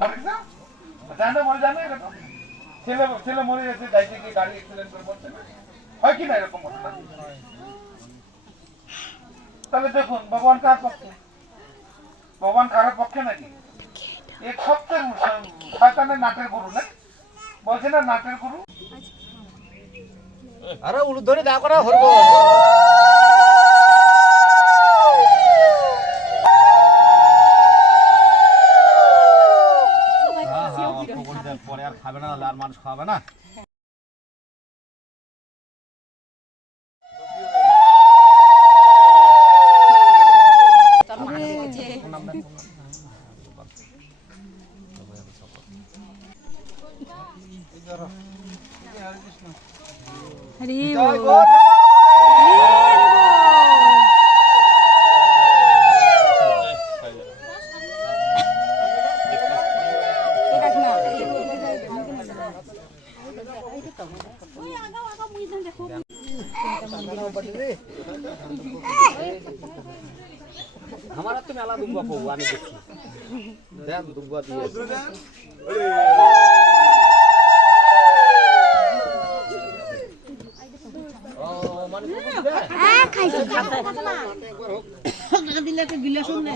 Morris না জানে মরে জানে এরকম ছেলে ছেলে মরে গেছে যাইতে গিয়ে গাড়ি অ্যাক্সিডেন্ট করে পড়ছে না হয় কি না এরকম ঘটনা তাহলে দেখুন ভগবান কার পক্ষে ভগবান কারোর পক্ষে নাকি এক সপ্তাহ শয়তানের নাটের গুরু না বলছে না নাটের গুরু আরে উলু ধরে দা করা হরবো পরে আর খাবে না আর মানুষ খাবে না हमारा तो मेला दुम्बा पहुआ नहीं देखी देख दुम्बा दिए ओ माने खाइছে খাতা না দিলে তো বিলাস না